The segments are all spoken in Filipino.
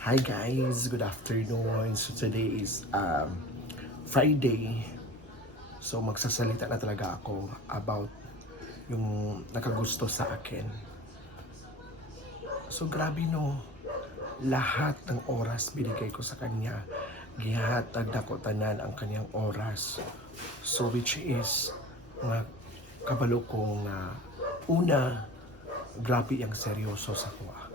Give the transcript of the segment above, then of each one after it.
Hi guys, good afternoon. So today is Friday. So magsasalita na talaga ako about yung nakagusto sa akin. So grabe no, lahat ng oras binigay ko sa kanya. Gihatag na ko tanan ang kanyang oras. So which is nga kabalo ko nga una, grabe ang seryoso sa kuha.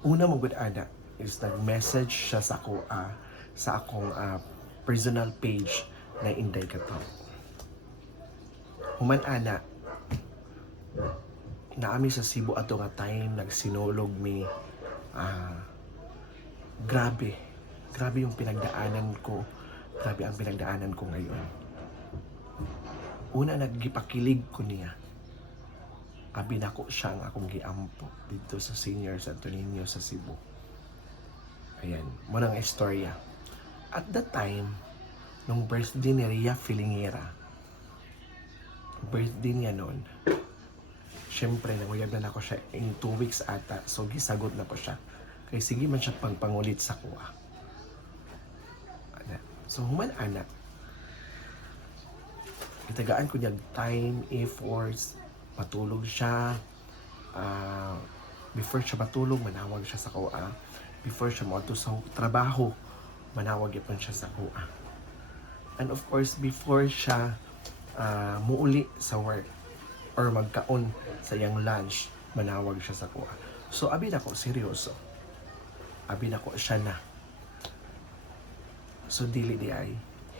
Una mo gud ana is nag-message siya sa ako sa akong personal page na Inday Kato. Human ana naami sa Cebu ato nga time nagsinulog mi grabe grabe yung pinagdaanan ko, grabe ang pinagdaanan ko ngayon. Una naggipakilig ko niya, abi nako siya ang akong giampo dito sa Senior Santo Niño sa Cebu. Ayan, mo nang istorya. At that time, nung birthday ni Ria Filingera, birthday niya noon, syempre nanguyab na ako siya in 2 weeks ata, so gisagot na ko siya. Kaya sige man siya pagpangulit sa kuha. So human anak, itagaan ko niya time, efforts, matulog siya. Before siya matulog, manawag siya sa kuha. Before siya mo sa trabaho, manawag ipon siya sa kuha. And of course, before siya muuli sa work or magkaon sa iyang lunch, manawag siya sa kuha. So abi nako seryoso. Abi nako siya na. So dili di ay,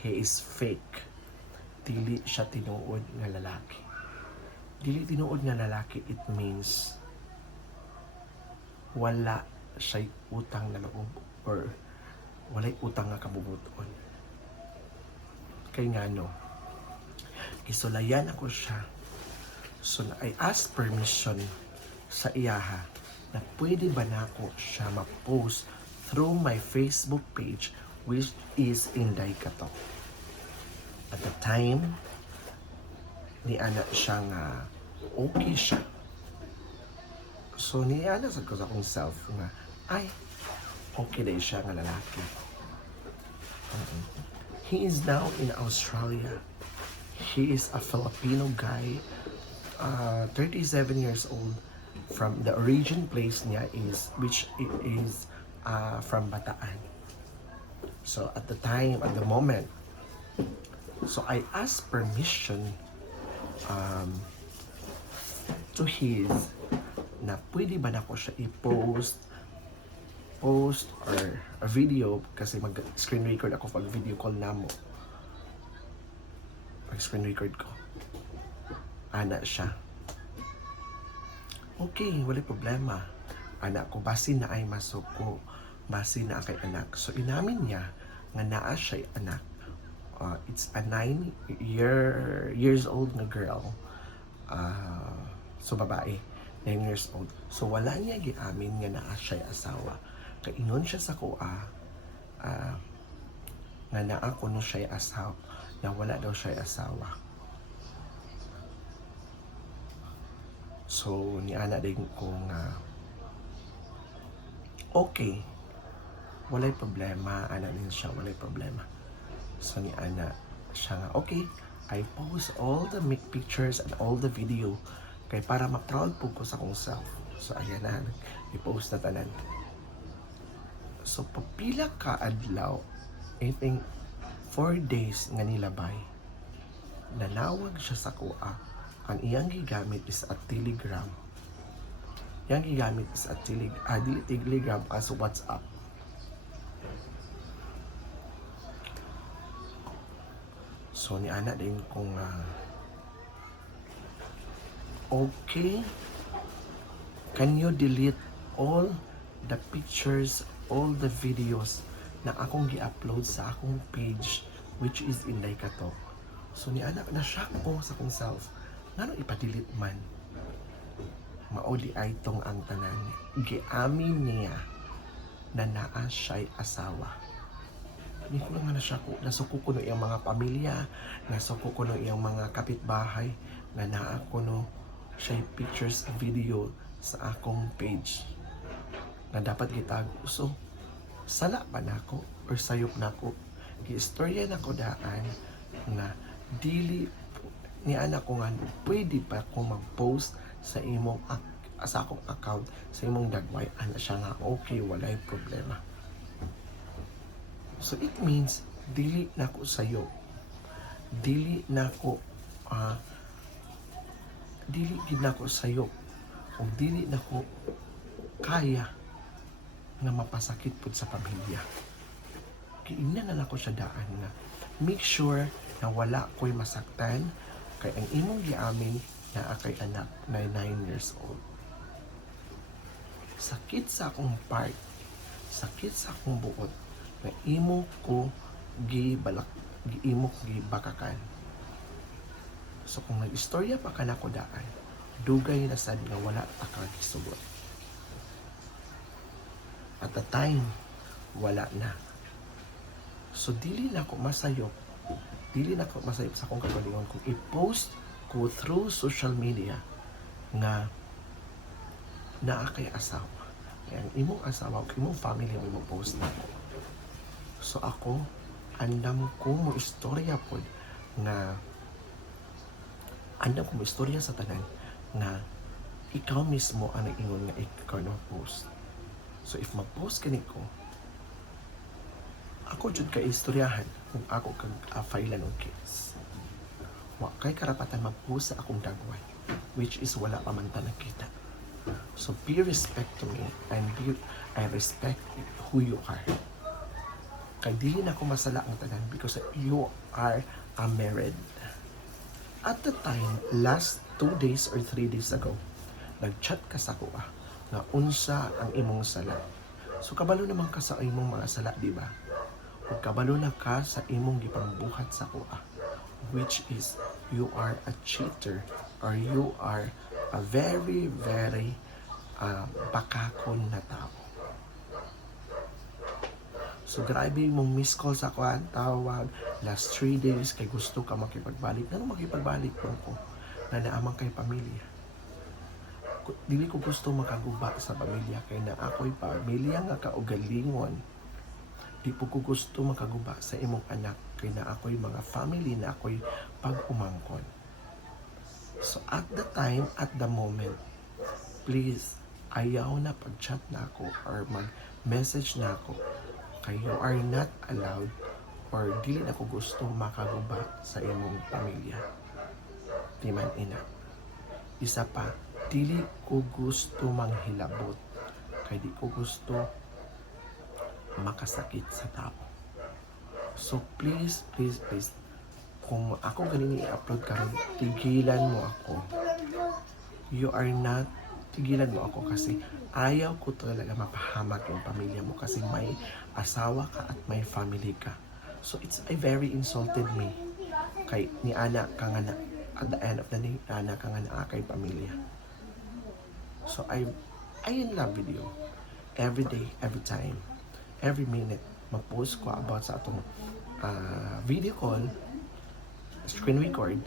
he is fake. Dili siya tinuod nga lalaki. Dili tinuod nga lalaki, it means wala siya utang na loob or walay utang nga kabubuton. Kay nga no, isulayan ako siya. So I asked permission sa iyaha na pwede ba na ako siya ma-post through my Facebook page, which is Inday Kato. At the time, ni ana siya nga okay siya. So ni ana sa ko sa akong self nga ay okay na siya nga lalaki. He is now in Australia. He is a Filipino guy, 37 years old. From the origin place niya is, which it is from Bataan. So at the time, at the moment, so I asked permission to his na pwede ba na ko siya i-post or a video kasi mag-screen record ako pag video call na mo. Mag-screen record ko. Ana siya. Okay, wala problema. Anak ko, basi na ay masuko. Basi na kay anak. So inamin niya nga naa siya anak. It's a 9 years old na girl. So babae, 9 years old. So wala niya giamin nga naa siya asawa. Kay ingon siya sa kuha nga naa ko no siya asawa, na wala daw siya asawa. So ni ana din ko nga okay, walay problema, ana din siya, walay problema. So ni ana siya nga okay, I post all the pictures and all the video kay para ma-proud po ko sa akong self. So ayan na, i-post na tanan. So papila ka adlaw, I think 4 days nga nilabay, nanawag siya sa kuha. Ang iyang gigamit is a Telegram. Iyang gigamit is a Telegram as WhatsApp. So ni ana din kung okay, can you delete all the pictures, all the videos na akong gi-upload sa akong page, which is Inday Kato. So ni anak na shock ko sa akong self. Ngano ipa-delete man? Maudi ay tong ang tanan. Giamin niya na naa siya'y asawa. Hindi ko lang na siya ko. Nasuko ko no iyang mga pamilya, nasuko ko no iyang mga kapitbahay, na naa ko no siya'y pictures, video sa akong page. nga dapat gitago. So sala pa nako or sayop nako giistorya nako daan nga dili ni anak ko nga pwede pa ko mag-post sa imong sa akong account sa imong dagway. Ana siya nga okay, walay problema. So it means dili nako sayo, dili nako dili gid nako sayo o dili nako kaya nga mapasakit pud sa pamilya. Kiingnan na nako siya daan nga make sure na wala ko'y masaktan kay ang imong giamin na kay anak na 9 years old. Sakit sa akong part, sakit sa akong buot na imo ko imo gibakakan. So kung nag-istorya pa ka nako daan, dugay na sad nga wala ta ka gisugot. At the time, wala na. So dili na ko masayop sa akong kagalingon kung i-post ko through social media nga naa kay asawa. Ang imong asawa o imong family ang imong post na ko. So ako, andam ko mo istorya pod nga sa tanan nga ikaw mismo ang ingon nga ikaw na post. So if mag-post ka ko, ako jud kay istoryahan kung ako kag-file ng case. Wa kay karapatan mag-post sa akong dagway, which is wala pa man ta nakita. So be respect to me and I respect who you are. Kay dili na ko masala ang tanan because you are married. At the time, last 2 days or 3 days ago, nag-chat ka sa kuha nga unsa ang imong sala. So kabalo naman ka sa imong mga sala, di ba? Ug kabalo na ka sa imong gipambuhat sa kuha, which is you are a cheater or you are a very bakakon na tao. So grabe mong miss call sa kuan, tawag, last 3 days kay gusto ka makipagbalik. Ano makipagbalik ko na naamang kay pamilya? Dili ko gusto makaguba sa pamilya kay na ako'y pamilya nga kaugalingon. Di po ko gusto makaguba sa imong anak kay na ako'y mga family na ako'y pag-umangkon. So at the time, at the moment, please, ayaw na pag-chat na ako or mag-message na ako kay you are not allowed or dili na ko gusto makaguba sa imong pamilya. Di man ina. Isa pa, dili ko gusto manghilabot kay di ko gusto makasakit sa tao. So please, kung ako ganini i-upload karon, tigilan mo ako. Tigilan mo ako kasi ayaw ko talaga mapahamak yung pamilya mo kasi may asawa ka at may family ka. So it's a very insulted me kay ni ana ka nga na at the end of the day, ana ka nga na kay pamilya. So I in love with you. Every day, every time, every minute, ma-post ko about sa atong video call, screen record.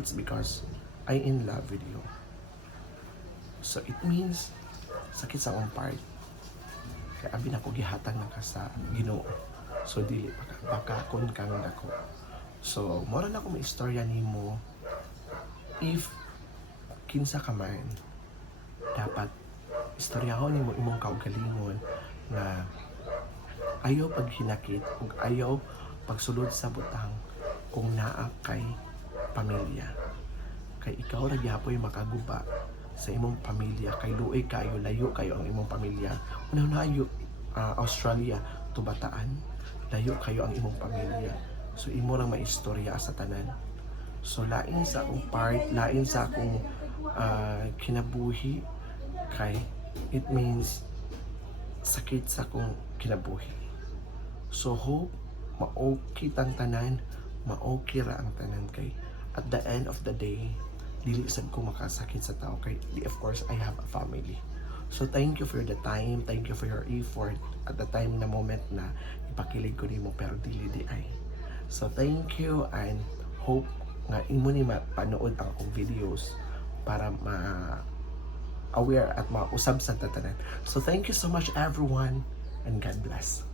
It's because I in love with you. So it means sakit sa akong part. Kaya abi na ko gihatag na ka sa Ginoo. So dili bakakon kang dako. So mora na ko maistorya nimo if kinsa ka man dapat istoryahon nimo imong kaugalingon na ayaw paghinakit ug ayaw pagsulod sa butang kung naa kay pamilya. Kay ikaw ra gyapon makaguba sa imong pamilya kay luoy kayo, layo kayo ang imong pamilya. Una-unayo Australia to Bataan, layo kayo ang imong pamilya. So imo lang maistorya sa tanan. So lain sa akong part, lain sa akong kinabuhi kay it means sakit sa akong kinabuhi. So hope ma-okay tang tanan, ma-okay ra ang tanan kay at the end of the day dili sad ko makasakit sa tao kay of course I have a family. So thank you for the time, thank you for your effort at the time na moment na ipakilig ko nimo pero dili di ay. So thank you and hope nga imo ni mapanood ang akong videos para aware at mausab sa tatanan. So thank you so much everyone and God bless.